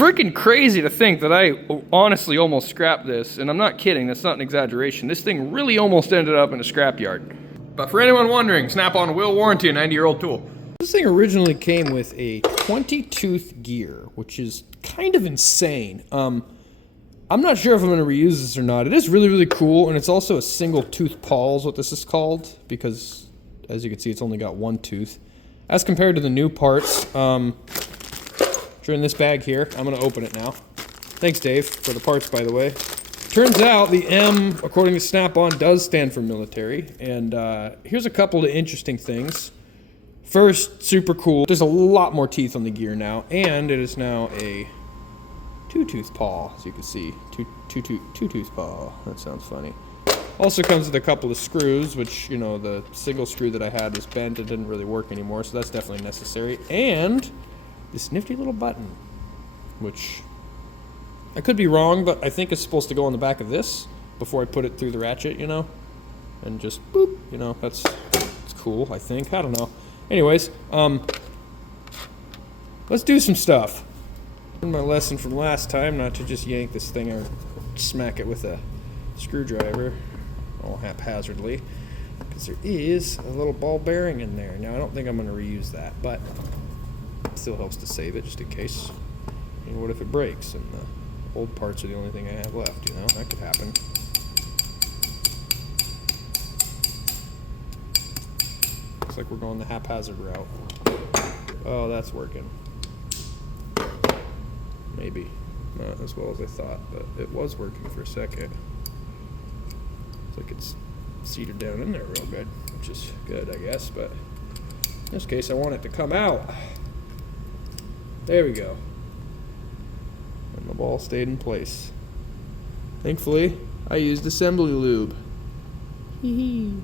freaking crazy to think that I honestly almost scrapped this, and I'm not kidding, that's not an exaggeration. This thing really almost ended up in a scrapyard. But for anyone wondering, Snap-on will warranty a 90-year-old tool. This thing originally came with a 20-tooth gear, which is kind of insane. I'm not sure if I'm going to reuse this or not. It is really, really cool, and it's also a single tooth pawl is what this is called, because as you can see, it's only got one tooth. As compared to the new parts, which are in this bag here. I'm going to open it now. Thanks, Dave, for the parts, by the way. Turns out the M, according to Snap-on, does stand for military, and here's a couple of interesting things. First, super cool. There's a lot more teeth on the gear now, and it is now a two-tooth pawl, as you can see. Two-tooth pawl. That sounds funny. Also comes with a couple of screws, which, you know, the single screw that I had was bent and didn't really work anymore, so that's definitely necessary. And this nifty little button, which I could be wrong, but I think it's supposed to go on the back of this before I put it through the ratchet, you know? And just boop, you know, it's cool, I think. I don't know. Anyways, let's do some stuff. Learned my lesson from last time, not to just yank this thing or smack it with a screwdriver all haphazardly, because there is a little ball bearing in there. Now, I don't think I'm going to reuse that, but it still helps to save it just in case. You know, what if it breaks and the old parts are the only thing I have left, you know? That could happen. Looks like we're going the haphazard route. Oh, that's working. Maybe. Not as well as I thought, but it was working for a second. Looks like it's seated down in there real good, which is good, I guess, but in this case, I want it to come out. There we go. And the ball stayed in place. Thankfully, I used assembly lube. Hee hee.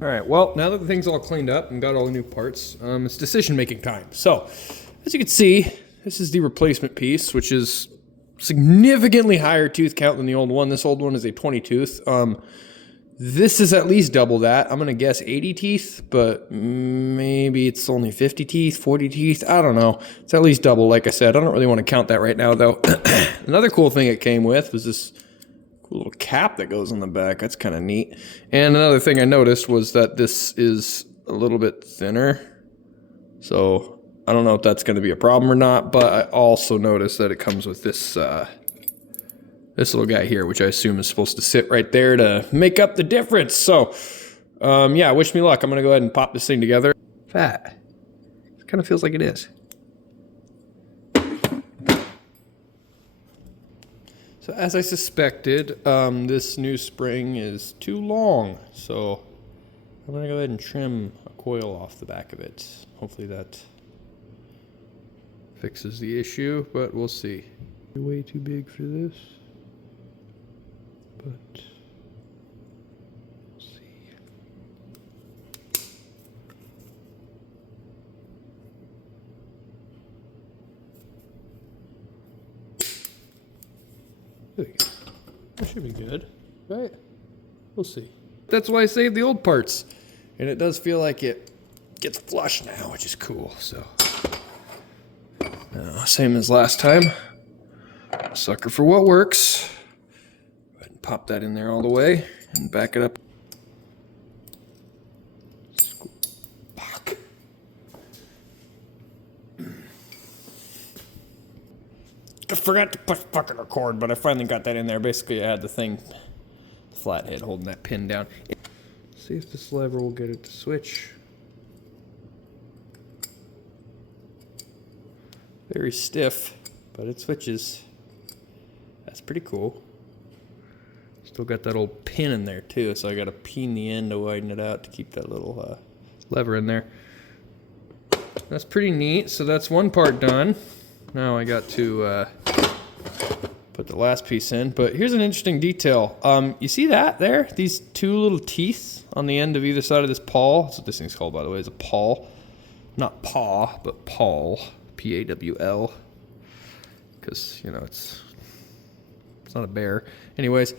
Alright, well, now that the thing's all cleaned up and got all the new parts, it's decision-making time. So, as you can see, this is the replacement piece, which is significantly higher tooth count than the old one. This old one is a 20 tooth. This is at least double that. I'm going to guess 80 teeth, but maybe it's only 50 teeth, 40 teeth. I don't know. It's at least double, like I said. I don't really want to count that right now, though. Another cool thing it came with was this Cool little cap that goes on the back. That's kind of neat. And another thing I noticed was that this is a little bit thinner. So I don't know if that's going to be a problem or not, but I also noticed that it comes with this this little guy here, which I assume is supposed to sit right there to make up the difference. So yeah, wish me luck. I'm going to go ahead and pop this thing together. Fat. It kind of feels like it is. So as I suspected, this new spring is too long. So I'm going to go ahead and trim a coil off the back of it. Hopefully that fixes the issue, but we'll see. Way too big for this. But we'll see. There we go. That should be good, right? We'll see. That's why I saved the old parts. And it does feel like it gets flush now, which is cool, so. Same as last time. Sucker for what works. Go ahead and pop that in there all the way and back it up. I forgot to push fucking record, but I finally got that in there. Basically, I had the thing, the flathead holding that pin down. See if this lever will get it to switch. Very stiff, but it switches. That's pretty cool. Still got that old pin in there too, so I got to peen the end to widen it out to keep that little lever in there. That's pretty neat. So that's one part done. Now I got to put the last piece in. But here's an interesting detail. You see that there? These two little teeth on the end of either side of this pawl. That's what this thing's called, by the way, is a pawl. Not paw, but pawl. P-A-W-L. Because, you know, it's not a bear. Anyways,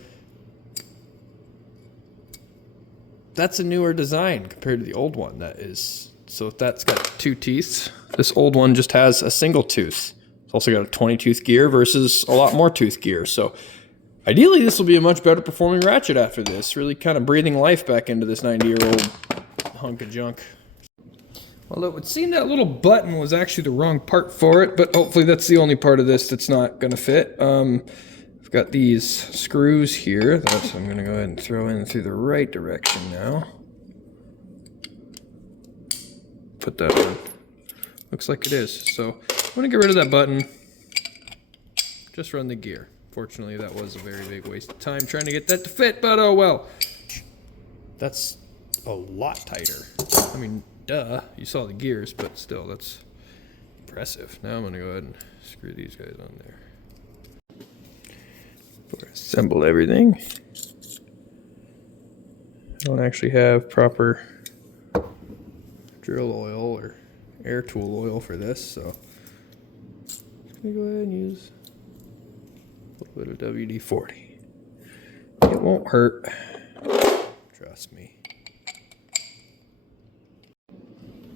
that's a newer design compared to the old one. That is, so if that's got two teeth, this old one just has a single tooth. It's also got a 20-tooth gear versus a lot more tooth gear. So ideally, this will be a much better performing ratchet after this. Really kind of breathing life back into this 90-year-old hunk of junk. Well, it would seem that little button was actually the wrong part for it, but hopefully that's the only part of this that's not going to fit. I've got these screws here that I'm going to go ahead and throw in through the right direction now. Put that on. Looks like it is. So I'm going to get rid of that button. Just run the gear. Fortunately, that was a very big waste of time trying to get that to fit, but oh well. That's a lot tighter. I mean, duh, you saw the gears, but still, that's impressive. Now I'm going to go ahead and screw these guys on there. Assemble everything. I don't actually have proper drill oil or air tool oil for this, so I'm just going to go ahead and use a little bit of WD-40. It won't hurt. Trust me.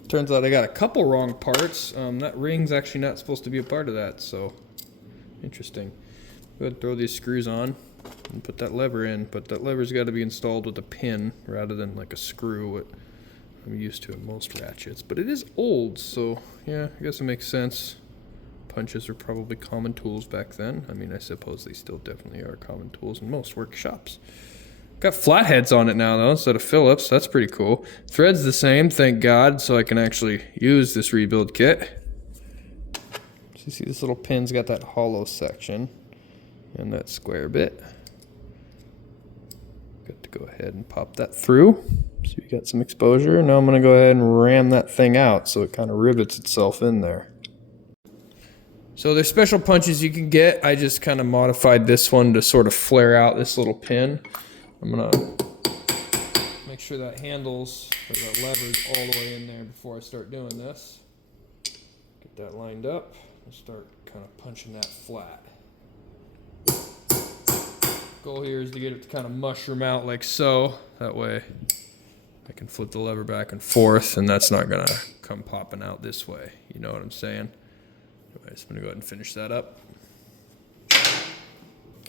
Turns out I got a couple wrong parts. That ring's actually not supposed to be a part of that, so interesting. Go ahead and throw these screws on and put that lever in, but that lever's got to be installed with a pin rather than like a screw, what I'm used to in most ratchets. But it is old, so yeah, I guess it makes sense. Punches are probably common tools back then. I mean, I suppose they still definitely are common tools in most workshops. Got flatheads on it now though, instead of Phillips. That's pretty cool. Thread's the same, thank God, so I can actually use this rebuild kit. So you see this little pin's got that hollow section and that square bit. Good to go ahead and pop that through. So you got some exposure. Now I'm going to go ahead and ram that thing out so it kind of rivets itself in there. So there's special punches you can get. I just kind of modified this one to sort of flare out this little pin. I'm going to make sure that handles, or that lever's all the way in there before I start doing this. Get that lined up and start kind of punching that flat. Goal here is to get it to kind of mushroom out like so. That way I can flip the lever back and forth and that's not going to come popping out this way. You know what I'm saying? Anyways, I'm going to go ahead and finish that up.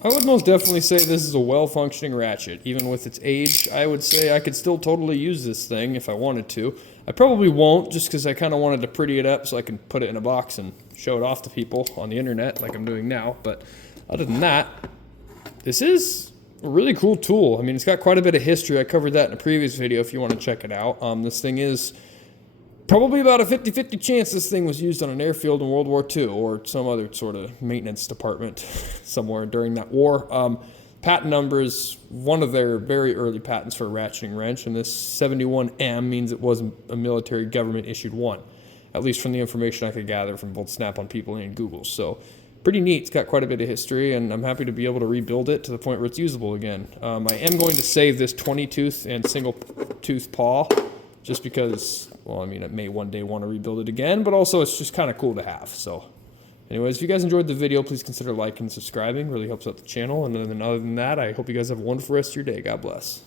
I would most definitely say this is a well-functioning ratchet. Even with its age, I would say I could still totally use this thing if I wanted to. I probably won't, just because I kind of wanted to pretty it up so I can put it in a box and show it off to people on the internet like I'm doing now. But other than that, this is a really cool tool. I mean, it's got quite a bit of history. I covered that in a previous video if you want to check it out. This thing is probably about a 50-50 chance this thing was used on an airfield in World War II or some other sort of maintenance department somewhere during that war. Patent number is one of their very early patents for a ratcheting wrench, and this 71M means it was a military government issued one, at least from the information I could gather from both Snap-on People and Google. So pretty neat. It's got quite a bit of history, and I'm happy to be able to rebuild it to the point where it's usable again. I am going to save this 20-tooth and single-tooth paw, just because, well, I mean, I may one day want to rebuild it again, but also it's just kind of cool to have. So anyways, if you guys enjoyed the video, please consider liking and subscribing. It really helps out the channel. And then other than that, I hope you guys have a wonderful rest of your day. God bless.